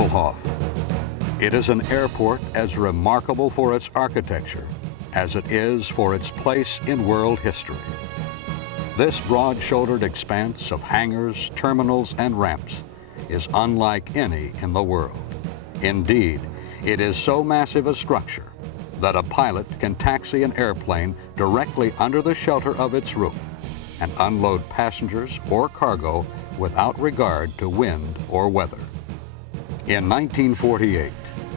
Tempelhof. It is an airport as remarkable for its architecture as it is for its place in world history. This broad-shouldered expanse of hangars, terminals, and ramps is unlike any in the world. Indeed, it is so massive a structure that a pilot can taxi an airplane directly under the shelter of its roof and unload passengers or cargo without regard to wind or weather. In 1948,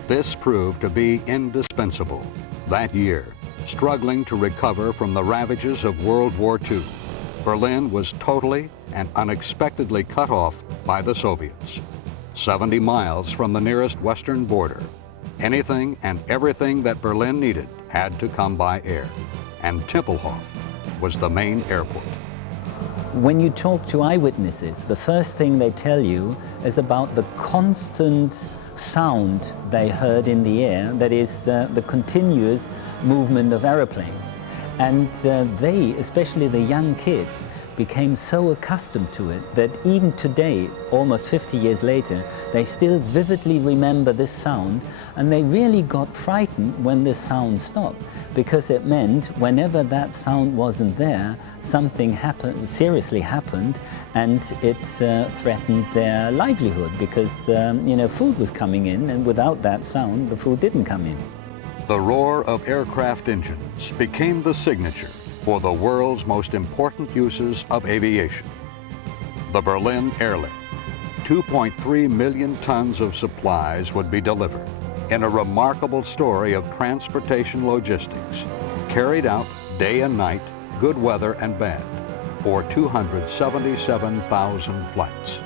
this proved to be indispensable. That year, struggling to recover from the ravages of World War II, Berlin was totally and unexpectedly cut off by the Soviets. 70 miles from the nearest western border, anything and everything that Berlin needed had to come by air, and Tempelhof was the main airport. When you talk to eyewitnesses, the first thing they tell you is about the constant sound they heard in the air, that is the continuous movement of aeroplanes. And they, especially the young kids, became so accustomed to it that even today, almost 50 years later, they still vividly remember this sound, and they really got frightened when the sound stopped, because it meant whenever that sound wasn't there, something seriously happened, and it threatened their livelihood, because you know, food was coming in, and without that sound, the food didn't come in. The roar of aircraft engines became the signature for the world's most important uses of aviation. The Berlin Airlift, 2.3 million tons of supplies would be delivered in a remarkable story of transportation logistics, carried out day and night, good weather and bad, for 277,000 flights.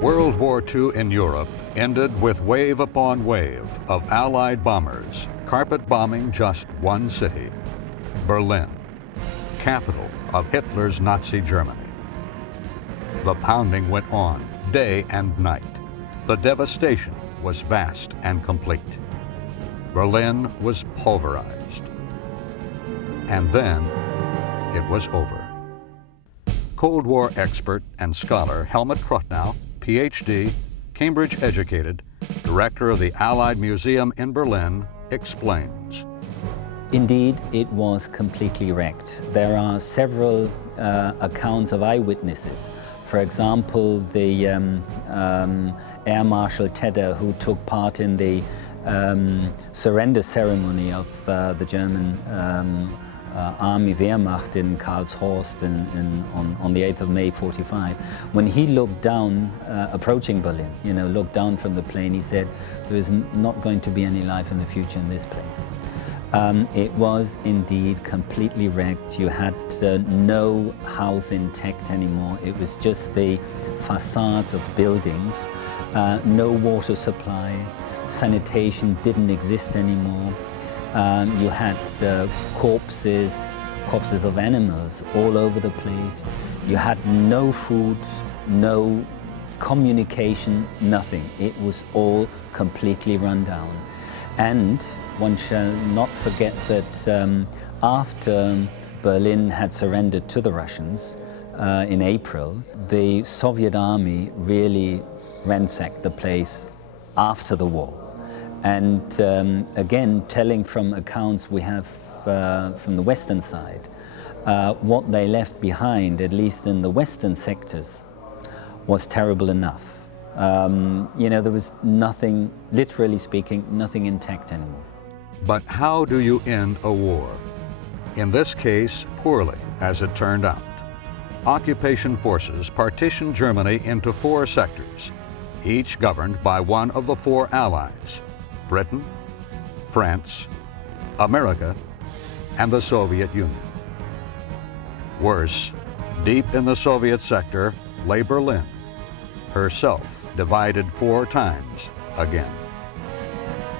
World War II in Europe ended with wave upon wave of Allied bombers carpet bombing just one city, Berlin, capital of Hitler's Nazi Germany. The pounding went on day and night. The devastation was vast and complete. Berlin was pulverized. And then it was over. Cold War expert and scholar Helmut Krotnow, PhD, Cambridge educated, director of the Allied Museum in Berlin, explains. Indeed, it was completely wrecked. There are several accounts of eyewitnesses. For example, the Air Marshal Tedder, who took part in the surrender ceremony of the German Army Wehrmacht in Karlshorst on the 8th of May 45. When he looked down, approaching Berlin, looked down from the plane, he said, there is not going to be any life in the future in this place. It was indeed completely wrecked. You had no house intact anymore. It was just the facades of buildings, no water supply, sanitation didn't exist anymore. You had corpses of animals all over the place. You had no food, no communication, nothing. It was all completely run down. And one shall not forget that after Berlin had surrendered to the Russians in April, the Soviet army really ransacked the place after the war. And again, telling from accounts we have from the western side, what they left behind, at least in the western sectors, was terrible enough. There was nothing, literally speaking, nothing intact anymore. But how do you end a war? In this case, poorly, as it turned out. Occupation forces partitioned Germany into 4 sectors, each governed by one of the 4 allies: Britain, France, America, and the Soviet Union. Worse, deep in the Soviet sector lay Berlin, herself divided 4 times again.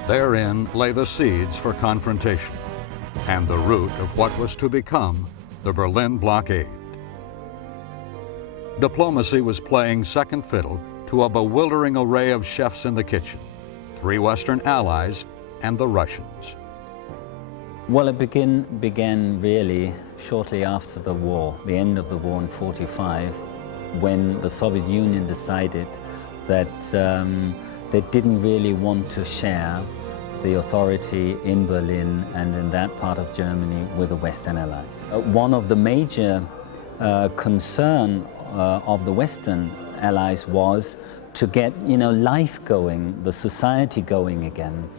Therein lay the seeds for confrontation and the root of what was to become the Berlin blockade. Diplomacy was playing second fiddle to a bewildering array of chefs in the kitchen, 3 Western allies and the Russians. Well, it began really shortly after the war, the end of the war in '45, when the Soviet Union decided that they didn't really want to share the authority in Berlin and in that part of Germany with the Western allies. One of the major concern of the Western allies was to get life going, the society going again,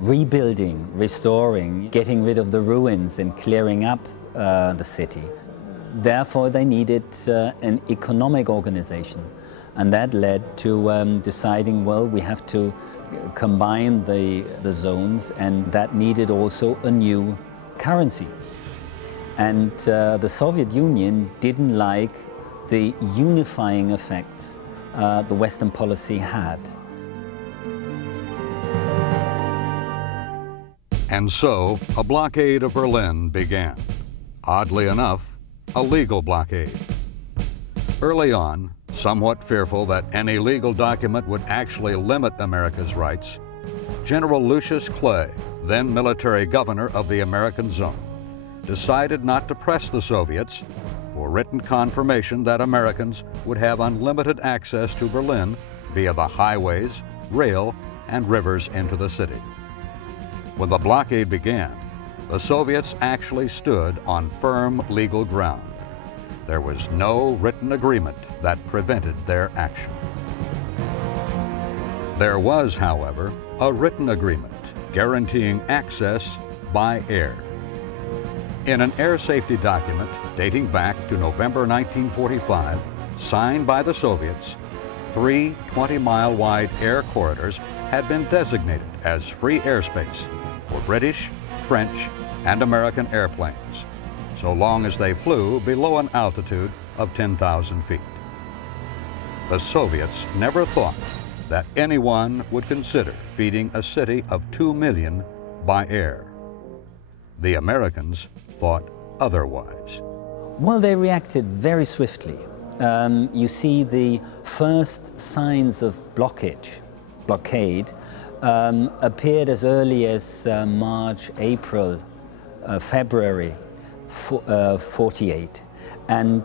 rebuilding, restoring, getting rid of the ruins and clearing up the city. Therefore, they needed an economic organization, and that led to deciding, well, we have to combine the zones, and that needed also a new currency. And the Soviet Union didn't like the unifying effects the Western policy had. And so, a blockade of Berlin began. Oddly enough, a legal blockade. Early on, somewhat fearful that any legal document would actually limit America's rights, General Lucius Clay, then military governor of the American zone, decided not to press the Soviets for written confirmation that Americans would have unlimited access to Berlin via the highways, rail, and rivers into the city. When the blockade began, the Soviets actually stood on firm legal ground. There was no written agreement that prevented their action. There was, however, a written agreement guaranteeing access by air. In an air safety document dating back to November 1945, signed by the Soviets, 3 20-mile wide air corridors had been designated as free airspace for British, French, and American airplanes, so long as they flew below an altitude of 10,000 feet. The Soviets never thought that anyone would consider feeding a city of 2 million by air. The Americans thought otherwise. Well, they reacted very swiftly. You see the first signs of blockade appeared as early as March, April, February 48. And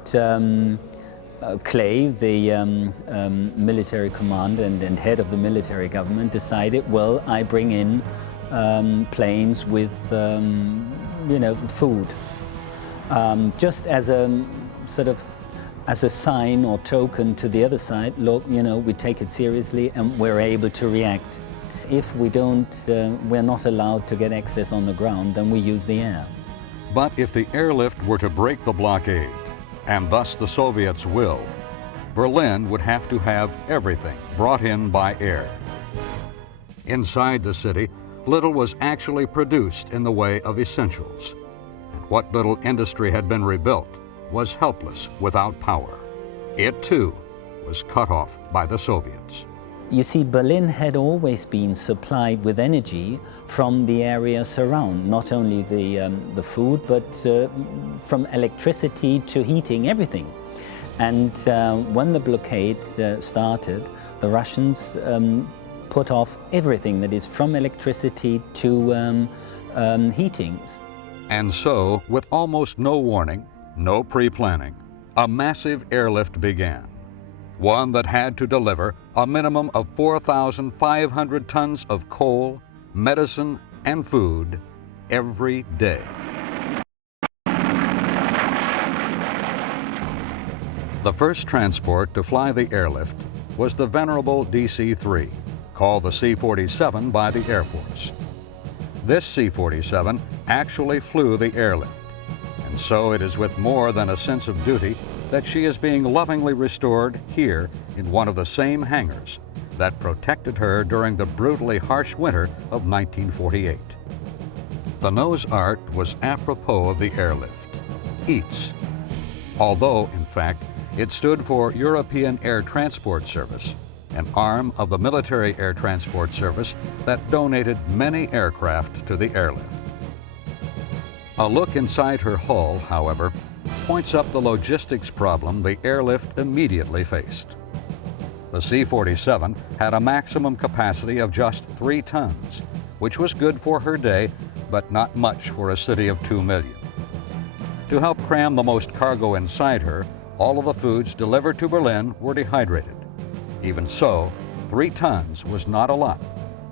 Clay, the military commander and head of the military government, decided, well, I bring in planes with food, just as a sort of as a sign or token to the other side. Look, we take it seriously and we're able to react. If we don't, we're not allowed to get access on the ground, then we use the air. But if the airlift were to break the blockade, and thus the Soviets' will, Berlin would have to have everything brought in by air. Inside the city, little was actually produced in the way of essentials, and what little industry had been rebuilt was helpless without power. It too was cut off by the Soviets. You see, Berlin had always been supplied with energy from the areas around, not only the food, but from electricity to heating, everything. And when the blockade started, the Russians put off everything that is from electricity to heatings. And so, with almost no warning, no pre-planning, a massive airlift began. One that had to deliver a minimum of 4,500 tons of coal, medicine, and food every day. The first transport to fly the airlift was the venerable DC-3, called the C-47 by the Air Force. This C-47 actually flew the airlift, and so it is with more than a sense of duty that she is being lovingly restored here in one of the same hangars that protected her during the brutally harsh winter of 1948. The nose art was apropos of the airlift, EATS, although, in fact, it stood for European Air Transport Service, an arm of the Military Air Transport Service that donated many aircraft to the airlift. A look inside her hull, however, points up the logistics problem the airlift immediately faced. The C-47 had a maximum capacity of just 3 tons, which was good for her day, but not much for a city of 2 million. To help cram the most cargo inside her, all of the foods delivered to Berlin were dehydrated. Even so, 3 tons was not a lot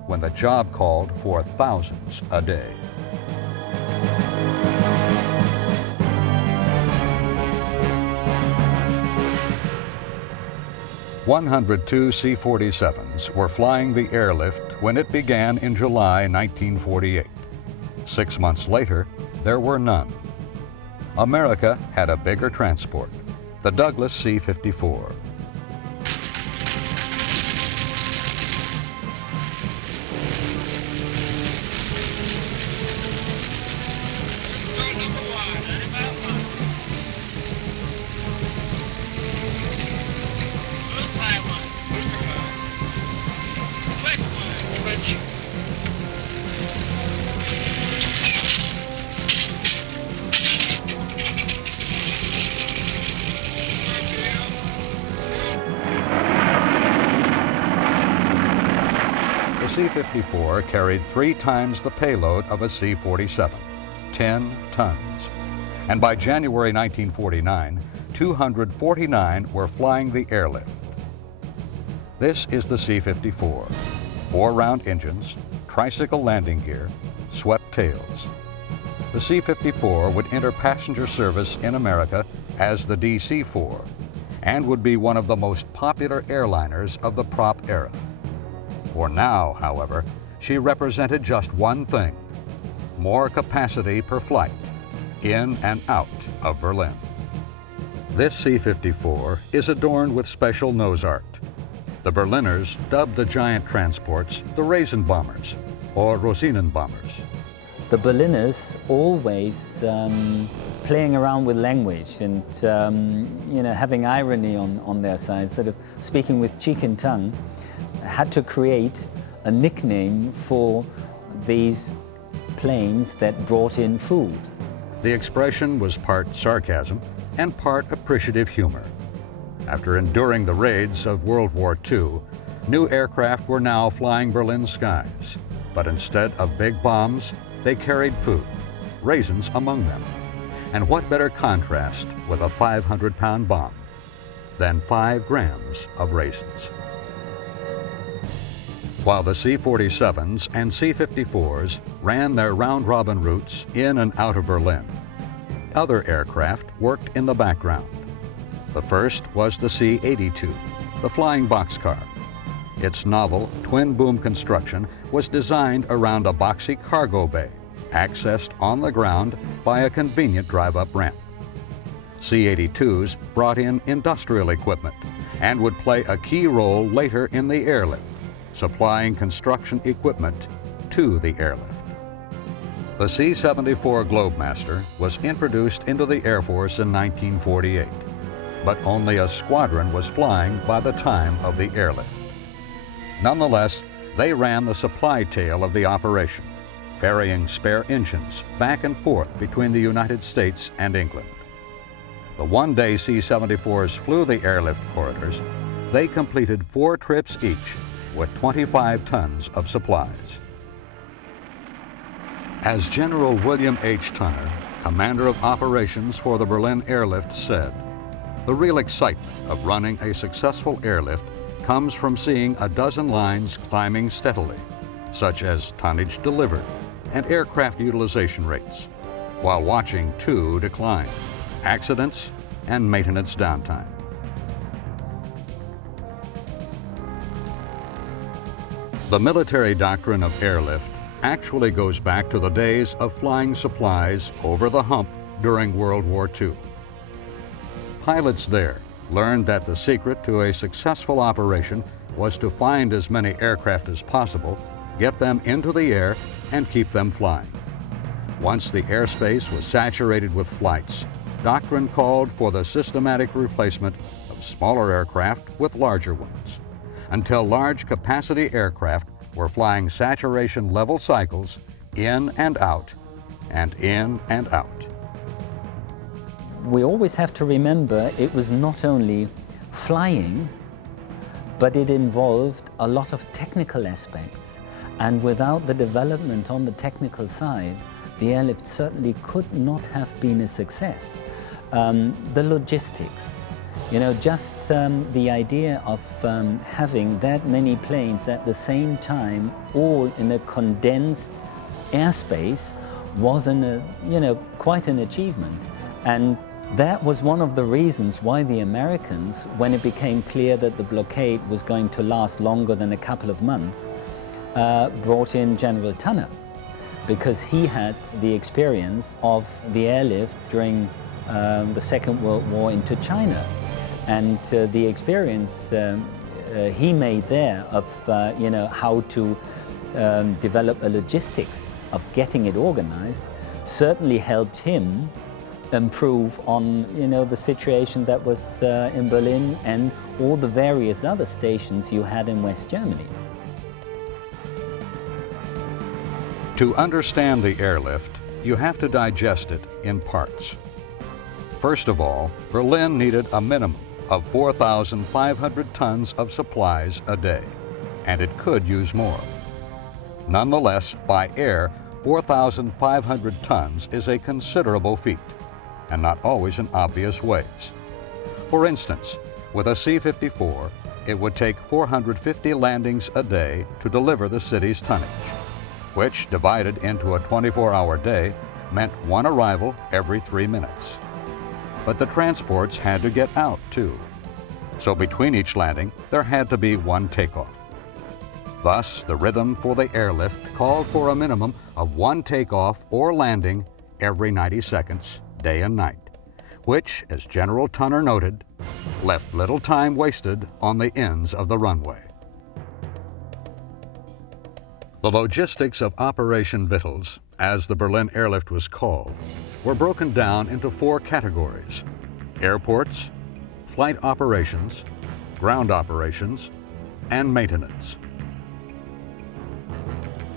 when the job called for thousands a day. "102 C-47s were flying the airlift when it began in July 1948. 6 months later, there were none. America had a bigger transport, the Douglas C-54. The C-54 carried 3 times the payload of a C-47, 10 tons. And by January 1949, 249 were flying the airlift. This is the C-54, 4-round engines, tricycle landing gear, swept tails. The C-54 would enter passenger service in America as the DC-4 and would be one of the most popular airliners of the prop era. For now, however, she represented just one thing: more capacity per flight, in and out of Berlin. This C-54 is adorned with special nose art. The Berliners dubbed the giant transports the Raisin Bombers, or Rosinen Bombers. The Berliners always playing around with language and having irony on their side, sort of speaking with cheek and tongue, had to create a nickname for these planes that brought in food. The expression was part sarcasm and part appreciative humor. After enduring the raids of World War II, new aircraft were now flying Berlin's skies, but instead of big bombs, they carried food, raisins among them. And what better contrast with a 500-pound bomb than 5 grams of raisins? While the C-47s and C-54s ran their round-robin routes in and out of Berlin, other aircraft worked in the background. The first was the C-82, the flying boxcar. Its novel, twin-boom construction was designed around a boxy cargo bay, accessed on the ground by a convenient drive-up ramp. C-82s brought in industrial equipment and would play a key role later in the airlift, supplying construction equipment to the airlift. The C-74 Globemaster was introduced into the Air Force in 1948, but only a squadron was flying by the time of the airlift. Nonetheless, they ran the supply tail of the operation, ferrying spare engines back and forth between the United States and England. The one-day C-74s flew the airlift corridors. They completed 4 trips each, with 25 tons of supplies. As General William H. Tunner, commander of operations for the Berlin Airlift, said, "The real excitement of running a successful airlift comes from seeing a dozen lines climbing steadily, such as tonnage delivered and aircraft utilization rates, while watching 2 decline, accidents and maintenance downtime. The military doctrine of airlift actually goes back to the days of flying supplies over the hump during World War II. Pilots there learned that the secret to a successful operation was to find as many aircraft as possible, get them into the air, and keep them flying. Once the airspace was saturated with flights, doctrine called for the systematic replacement of smaller aircraft with larger ones, until large capacity aircraft were flying saturation level cycles in and out, and in and out. We always have to remember it was not only flying, but it involved a lot of technical aspects. And without the development on the technical side, the airlift certainly could not have been a success. The logistics, just the idea of having that many planes at the same time, all in a condensed airspace, was quite an achievement. And that was one of the reasons why the Americans, when it became clear that the blockade was going to last longer than a couple of months, brought in General Tunner, because he had the experience of the airlift during the Second World War into China. And the experience he made there of how to develop a logistics of getting it organized certainly helped him improve on the situation that was in Berlin and all the various other stations you had in West Germany. To understand the airlift, you have to digest it in parts. First of all, Berlin needed a minimum of 4,500 tons of supplies a day, and it could use more. Nonetheless, by air, 4,500 tons is a considerable feat, and not always in obvious ways. For instance, with a C-54, it would take 450 landings a day to deliver the city's tonnage, which, divided into a 24-hour day, meant one arrival every 3 minutes. But the transports had to get out, too. So between each landing, there had to be one takeoff. Thus, the rhythm for the airlift called for a minimum of one takeoff or landing every 90 seconds, day and night, which, as General Tunner noted, left little time wasted on the ends of the runway. The logistics of Operation Vittles, as the Berlin airlift was called, were broken down into 4 categories: airports, flight operations, ground operations, and maintenance.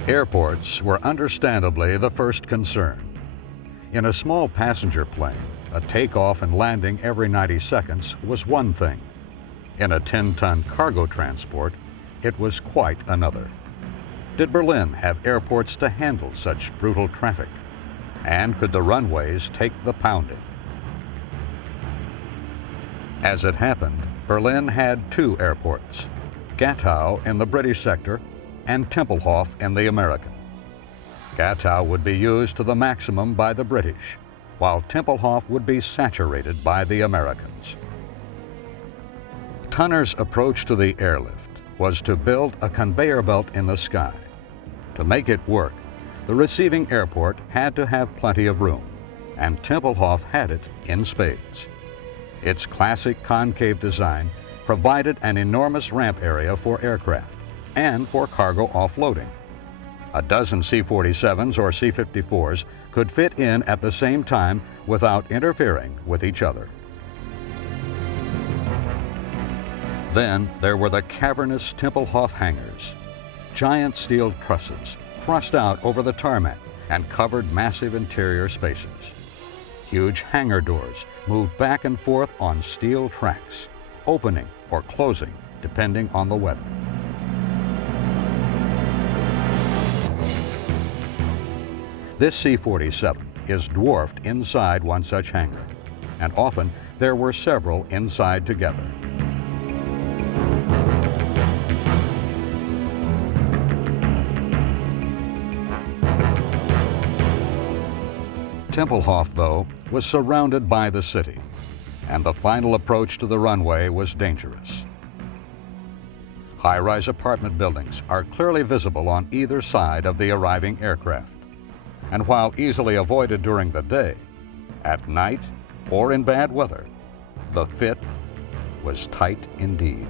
Airports were understandably the first concern. In a small passenger plane, a takeoff and landing every 90 seconds was one thing. In a 10-ton cargo transport, it was quite another. Did Berlin have airports to handle such brutal traffic? And could the runways take the pounding? As it happened, Berlin had 2 airports, Gatow in the British sector and Tempelhof in the American. Gatow would be used to the maximum by the British, while Tempelhof would be saturated by the Americans. Tunner's approach to the airlift was to build a conveyor belt in the sky. To make it work, the receiving airport had to have plenty of room, and Tempelhof had it in spades. Its classic concave design provided an enormous ramp area for aircraft and for cargo offloading. A dozen C-47s or C-54s could fit in at the same time without interfering with each other. Then there were the cavernous Tempelhof hangars, giant steel trusses thrust out over the tarmac and covered massive interior spaces. Huge hangar doors moved back and forth on steel tracks, opening or closing depending on the weather. This C-47 is dwarfed inside one such hangar, and often there were several inside together. Tempelhof, though, was surrounded by the city, and the final approach to the runway was dangerous. High-rise apartment buildings are clearly visible on either side of the arriving aircraft. And while easily avoided during the day, at night or in bad weather, the fit was tight indeed.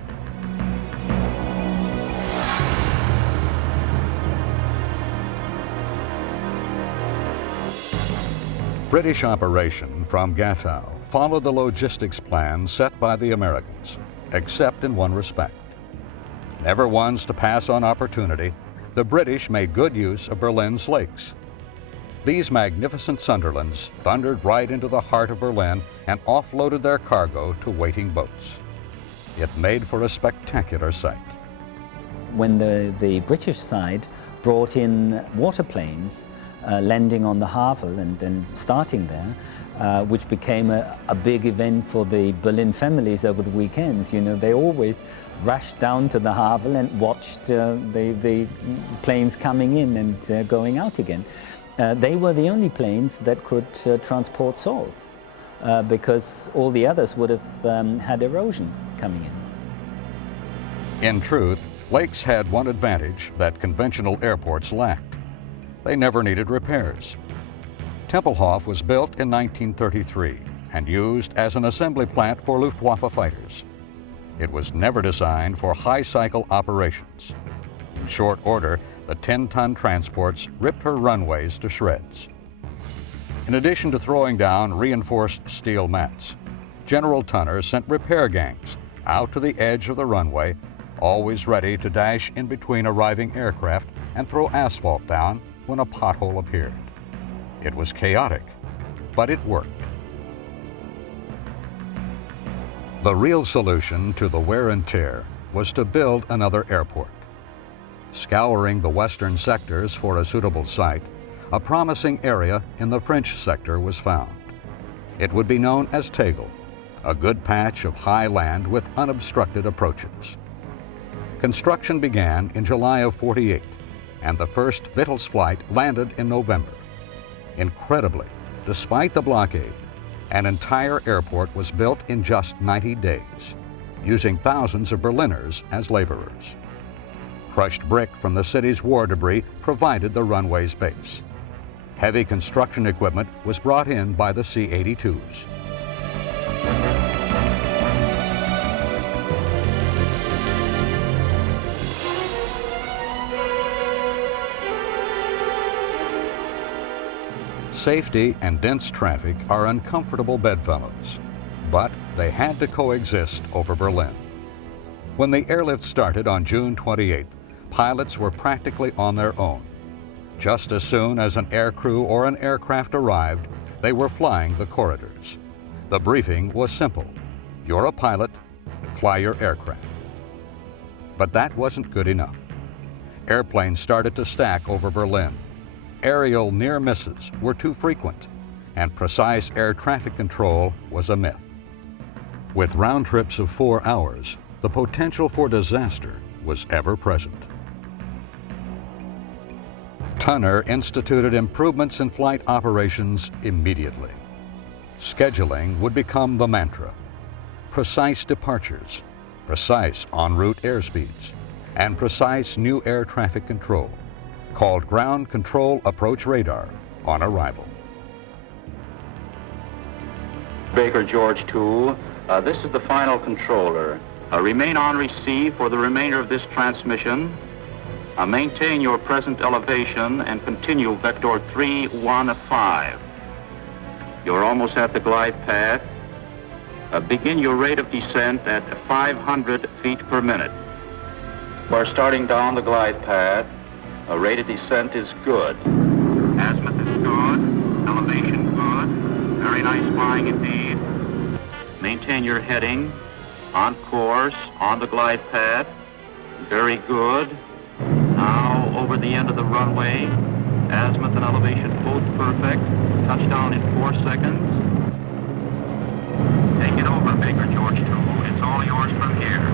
British operation from Gatow followed the logistics plan set by the Americans, except in one respect. Never ones to pass on opportunity, the British made good use of Berlin's lakes. These magnificent Sunderlands thundered right into the heart of Berlin and offloaded their cargo to waiting boats. It made for a spectacular sight. When the British side brought in waterplanes, landing on the Havel and then starting there, which became a big event for the Berlin families over the weekends. You know, they always rushed down to the Havel and watched the planes coming in and going out again. They were the only planes that could transport salt because all the others would have had erosion coming in. In truth, lakes had one advantage that conventional airports lacked. They never needed repairs. Tempelhof was built in 1933 and used as an assembly plant for Luftwaffe fighters. It was never designed for high-cycle operations. In short order, the 10-ton transports ripped her runways to shreds. In addition to throwing down reinforced steel mats, General Tunner sent repair gangs out to the edge of the runway, always ready to dash in between arriving aircraft and throw asphalt down when a pothole appeared. It was chaotic, but it worked. The real solution to the wear and tear was to build another airport. Scouring the western sectors for a suitable site, a promising area in the French sector was found. It would be known as Tegel, a good patch of high land with unobstructed approaches. Construction began in July of '48, and the first Vittles flight landed in November. Incredibly, despite the blockade, an entire airport was built in just 90 days, using thousands of Berliners as laborers. Crushed brick from the city's war debris provided the runway's base. Heavy construction equipment was brought in by the C-82s. Safety and dense traffic are uncomfortable bedfellows, but they had to coexist over Berlin. When the airlift started on June 28th, pilots were practically on their own. Just as soon as an aircrew or an aircraft arrived, they were flying the corridors. The briefing was simple. You're a pilot, fly your aircraft. But that wasn't good enough. Airplanes started to stack over Berlin. Aerial near misses were too frequent, and precise air traffic control was a myth. With round trips of 4 hours, the potential for disaster was ever present. Tunner instituted improvements in flight operations immediately. Scheduling would become the mantra. Precise departures, precise en route airspeeds, and precise new air traffic control, called Ground Control Approach Radar, on arrival. Baker George 2, this is the final controller. Remain on receive for the remainder of this transmission. Maintain your present elevation and continue vector 315. You're almost at the glide path. Begin your rate of descent at 500 feet per minute. We're starting down the glide path. Rate of descent is good. Azimuth is good. Elevation good. Very nice flying indeed. Maintain your heading. On course, on the glide path. Very good. Now over the end of the runway. Azimuth and elevation both perfect. Touchdown in 4 seconds. Take it over, Baker George 2. It's all yours from here.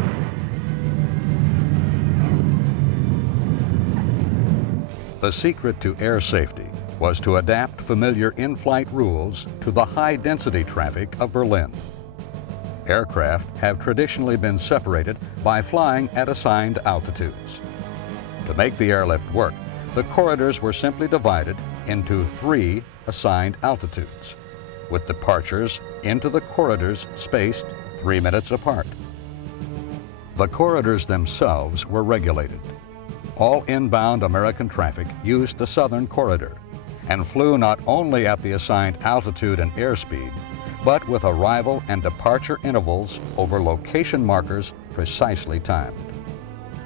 The secret to air safety was to adapt familiar in-flight rules to the high-density traffic of Berlin. Aircraft have traditionally been separated by flying at assigned altitudes. To make the airlift work, the corridors were simply divided into 3 assigned altitudes, with departures into the corridors spaced 3 minutes apart. The corridors themselves were regulated. All inbound American traffic used the southern corridor and flew not only at the assigned altitude and airspeed, but with arrival and departure intervals over location markers precisely timed.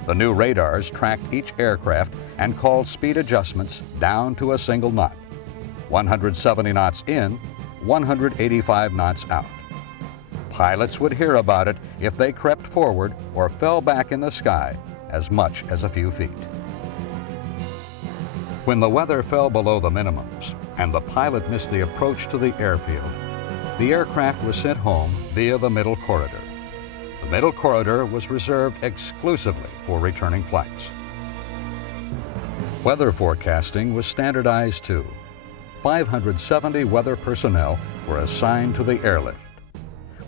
The new radars tracked each aircraft and called speed adjustments down to a single knot, 170 knots in, 185 knots out. Pilots would hear about it if they crept forward or fell back in the sky as much as a few feet. When the weather fell below the minimums and the pilot missed the approach to the airfield, the aircraft was sent home via the middle corridor. The middle corridor was reserved exclusively for returning flights. Weather forecasting was standardized too. 570 weather personnel were assigned to the airlift.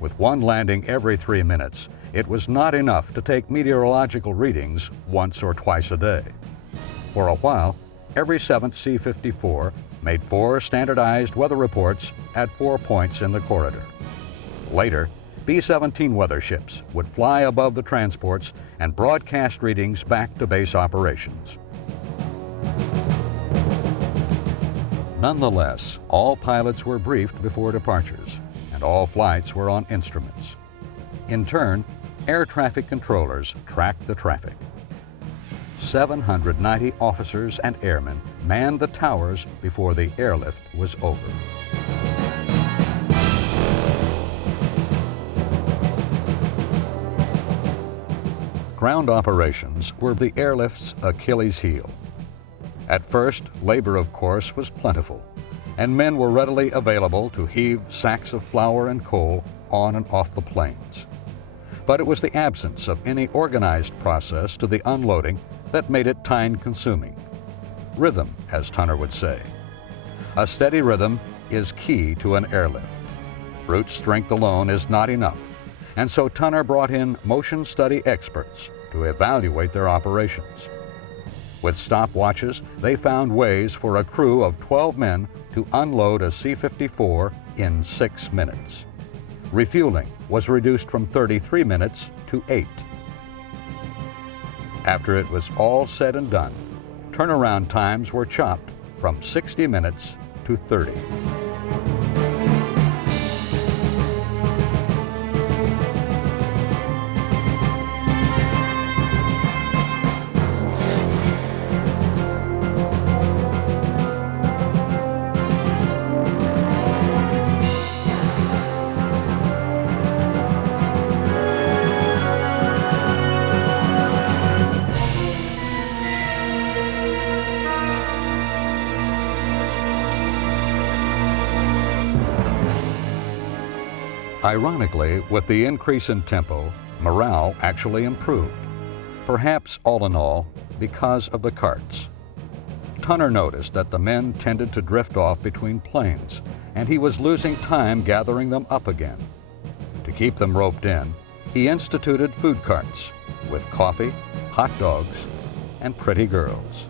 With one landing every 3 minutes, it was not enough to take meteorological readings once or twice a day. For a while, every 7th C-54 made 4 standardized weather reports at 4 points in the corridor. Later, B-17 weather ships would fly above the transports and broadcast readings back to base operations. Nonetheless, all pilots were briefed before departures, and all flights were on instruments. In turn, air traffic controllers tracked the traffic. 790 officers and airmen manned the towers before the airlift was over. Ground operations were the airlift's Achilles heel. At first, labor, of course, was plentiful, and men were readily available to heave sacks of flour and coal on and off the planes. But it was the absence of any organized process to the unloading that made it time-consuming. Rhythm, as Tunner would say. A steady rhythm is key to an airlift. Brute strength alone is not enough, and so Tunner brought in motion study experts to evaluate their operations. With stopwatches, they found ways for a crew of 12 men to unload a C-54 in 6 minutes. Refueling was reduced from 33 minutes to 8. After it was all said and done, turnaround times were chopped from 60 minutes to 30. Ironically, with the increase in tempo, morale actually improved. Perhaps all in all, because of the carts. Tunner noticed that the men tended to drift off between planes, and he was losing time gathering them up again. To keep them roped in, he instituted food carts with coffee, hot dogs, and pretty girls.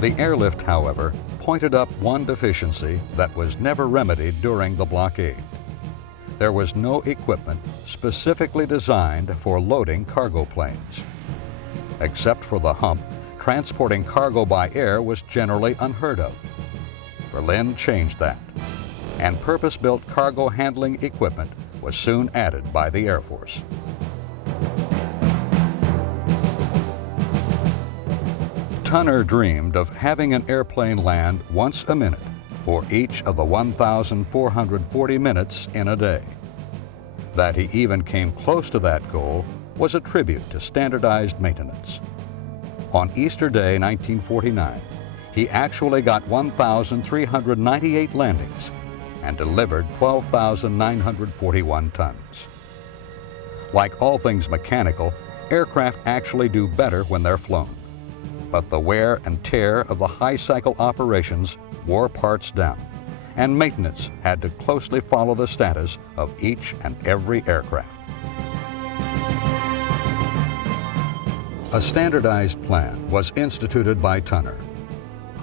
The airlift, however, pointed up one deficiency that was never remedied during the blockade. There was no equipment specifically designed for loading cargo planes. Except for the hump, transporting cargo by air was generally unheard of. Berlin changed that, and purpose-built cargo handling equipment was soon added by the Air Force. Tunner dreamed of having an airplane land once a minute for each of the 1,440 minutes in a day. That he even came close to that goal was a tribute to standardized maintenance. On Easter Day 1949, he actually got 1,398 landings and delivered 12,941 tons. Like all things mechanical, aircraft actually do better when they're flown. but the wear and tear of the high cycle operations wore parts down, and maintenance had to closely follow the status of each and every aircraft. A standardized plan was instituted by Tunner.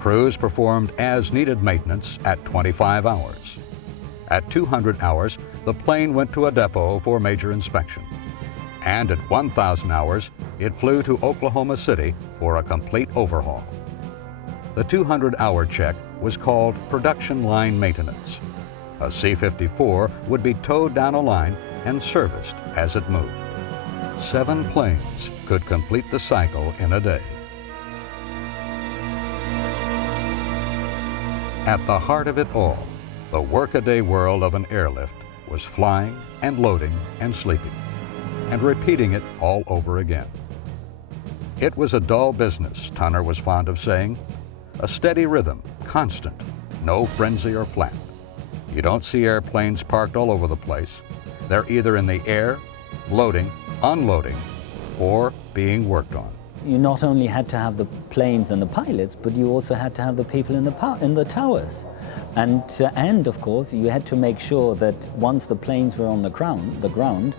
Crews performed as-needed maintenance at 25 hours. At 200 hours, the plane went to a depot for major inspection. And at 1,000 hours, it flew to Oklahoma City for a complete overhaul. The 200-hour check was called production line maintenance. A C-54 would be towed down a line and serviced as it moved. 7 planes could complete the cycle in a day. At the heart of it all, the workaday world of an airlift was flying and loading and sleeping, and repeating it all over again. It was a dull business, Tunner was fond of saying. A steady rhythm, constant, no frenzy or flap. You don't see airplanes parked all over the place. They're either in the air, loading, unloading, or being worked on. You not only had to have the planes and the pilots, but you also had to have the people in the towers. And of course, you had to make sure that once the planes were on the ground,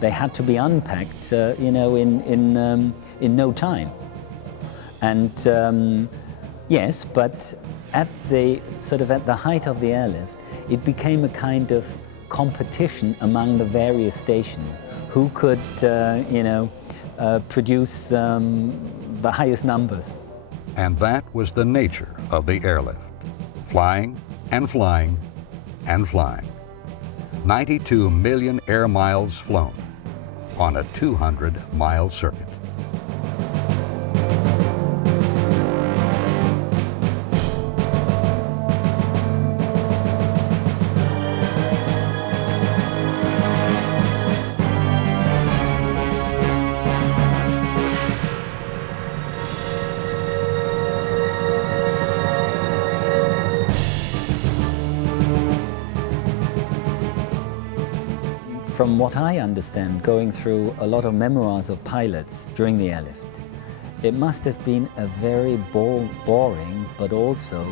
they had to be unpacked, in no time. And yes, but at the height of the airlift, it became a kind of competition among the various stations who could, produce the highest numbers. And that was the nature of the airlift. Flying and flying and flying. 92 million air miles flown on a 200-mile circuit. From what I understand, going through a lot of memoirs of pilots during the airlift, it must have been a very boring but also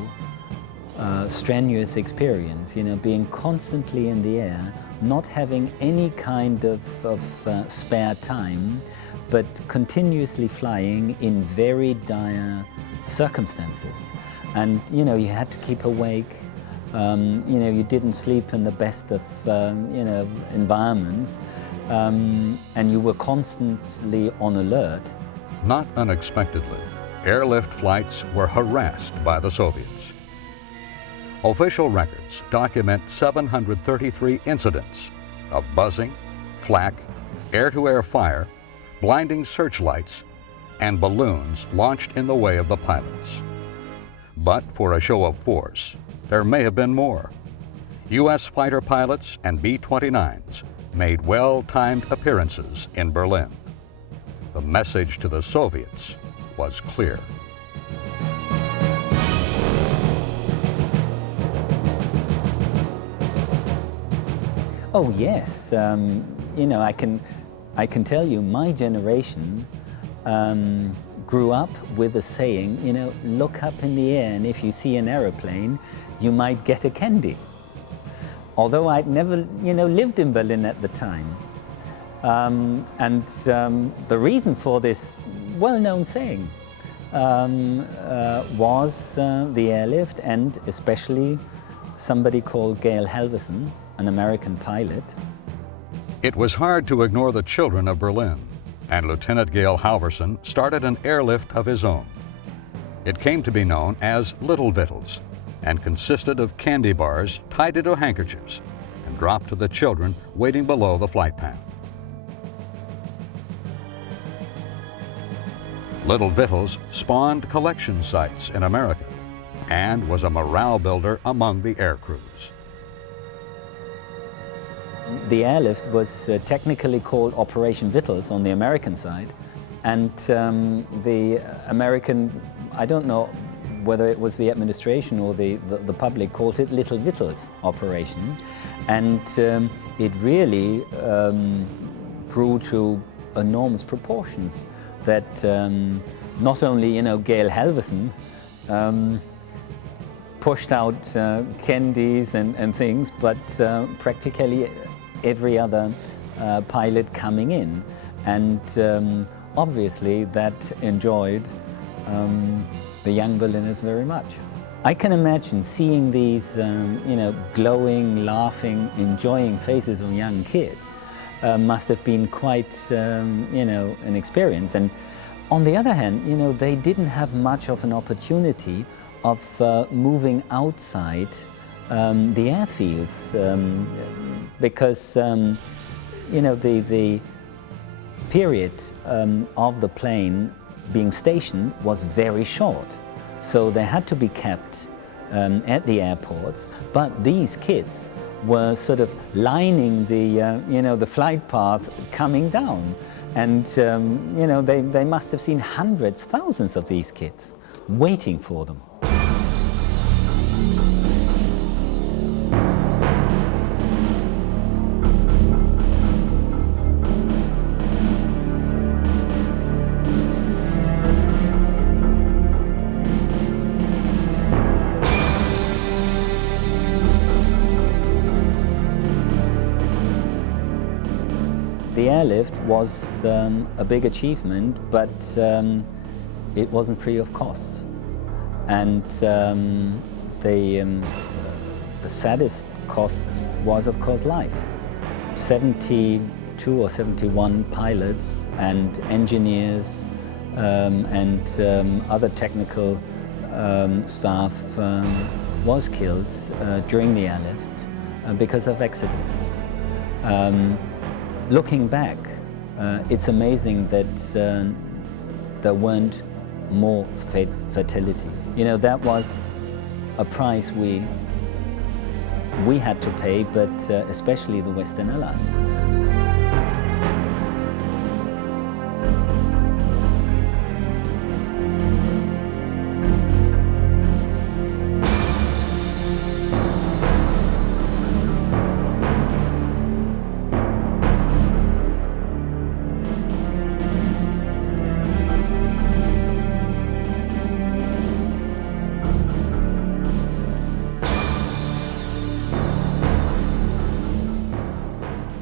strenuous experience, being constantly in the air, not having any kind of spare time, but continuously flying in very dire circumstances. And you had to keep awake. You didn't sleep in the best of environments, and you were constantly on alert. Not unexpectedly, airlift flights were harassed by the Soviets. Official records document 733 incidents of buzzing, flak, air-to-air fire, blinding searchlights, and balloons launched in the way of the pilots. But for a show of force, there may have been more. U.S. fighter pilots and B-29s made well-timed appearances in Berlin. The message to the Soviets was clear. Oh yes, I can tell you my generation grew up with the saying, look up in the air and if you see an aeroplane, you might get a candy. Although I'd never, lived in Berlin at the time. The reason for this well-known saying was the airlift, and especially somebody called Gail Halverson, an American pilot. It was hard to ignore the children of Berlin, and Lieutenant Gail Halverson started an airlift of his own. It came to be known as Little Victuals, and consisted of candy bars tied into handkerchiefs and dropped to the children waiting below the flight path. Little Victuals spawned collection sites in America and was a morale builder among the air crews. The airlift was technically called Operation Victuals on the American side, and the American, I don't know whether it was the administration or the public, called it Little Victuals Operation, and it really grew to enormous proportions that not only, Gail Halvorsen pushed out candies and things, but practically every other pilot coming in. And obviously that enjoyed the young Berliners very much. I can imagine seeing these, glowing, laughing, enjoying faces of young kids must have been quite, an experience. And on the other hand, they didn't have much of an opportunity of moving outside the airfields because, the period of the plane being stationed was very short. So they had to be kept at the airports, but these kids were sort of lining the flight path coming down. And, they must have seen hundreds, thousands of these kids waiting for them. The airlift was a big achievement, but it wasn't free of cost. And the saddest cost was, of course, life. 72 or 71 pilots and engineers and other technical staff was killed during the airlift because of accidents. Looking back, it's amazing that there weren't more fatalities. That was a price we had to pay, but especially the Western Allies.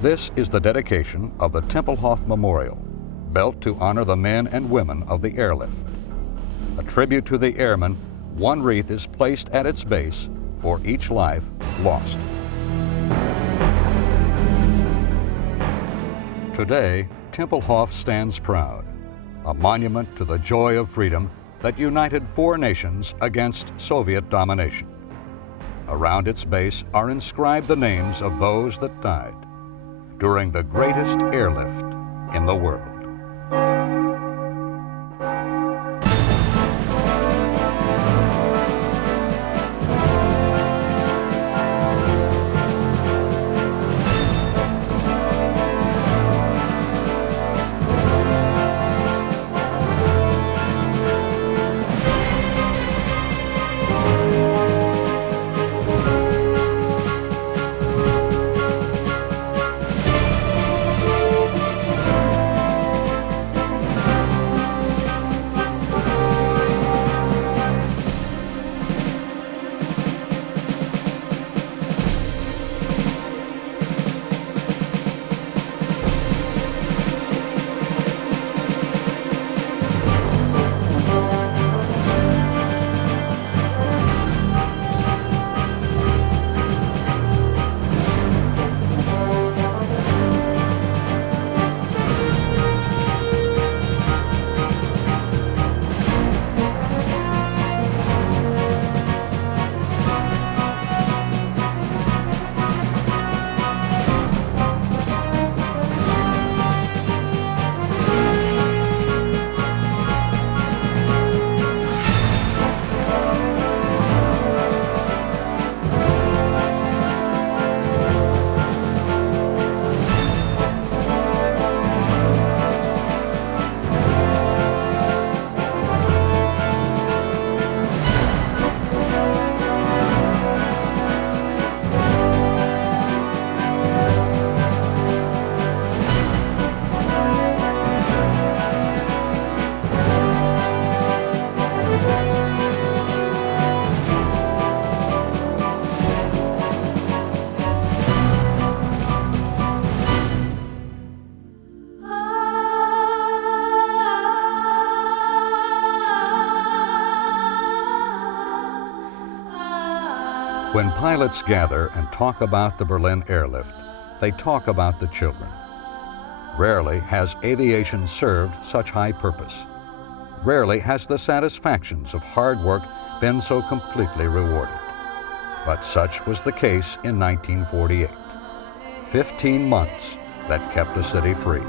This is the dedication of the Tempelhof Memorial, built to honor the men and women of the airlift. A tribute to the airmen, one wreath is placed at its base for each life lost. Today, Tempelhof stands proud, a monument to the joy of freedom that united 4 nations against Soviet domination. Around its base are inscribed the names of those that died during the greatest airlift in the world. When pilots gather and talk about the Berlin airlift, they talk about the children. Rarely has aviation served such high purpose. Rarely has the satisfactions of hard work been so completely rewarded. But such was the case in 1948. 15 months that kept the city free.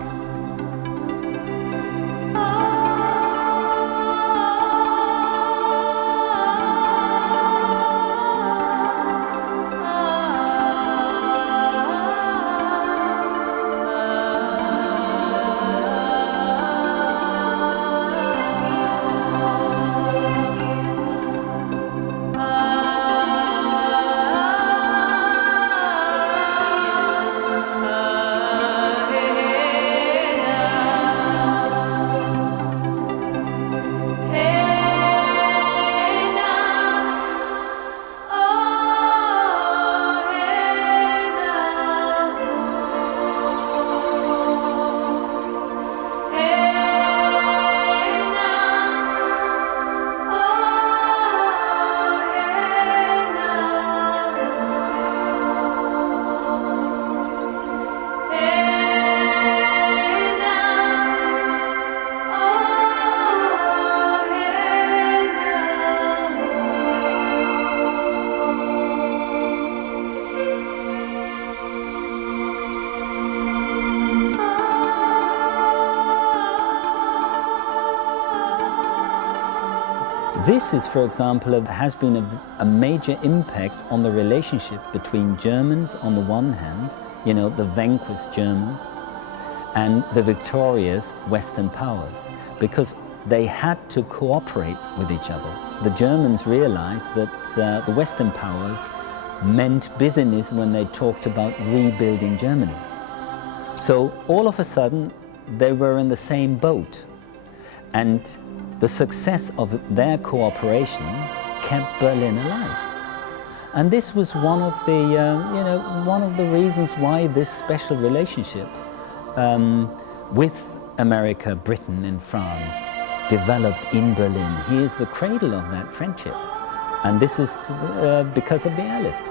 This is, for example, has been a major impact on the relationship between Germans on the one hand, you know, the vanquished Germans, and the victorious Western powers, because they had to cooperate with each other. The Germans realized that the Western powers meant business when they talked about rebuilding Germany. So all of a sudden, they were in the same boat. And the success of their cooperation kept Berlin alive. And this was one of the reasons why this special relationship with America, Britain and France developed in Berlin. He is the cradle of that friendship. And this is because of the airlift.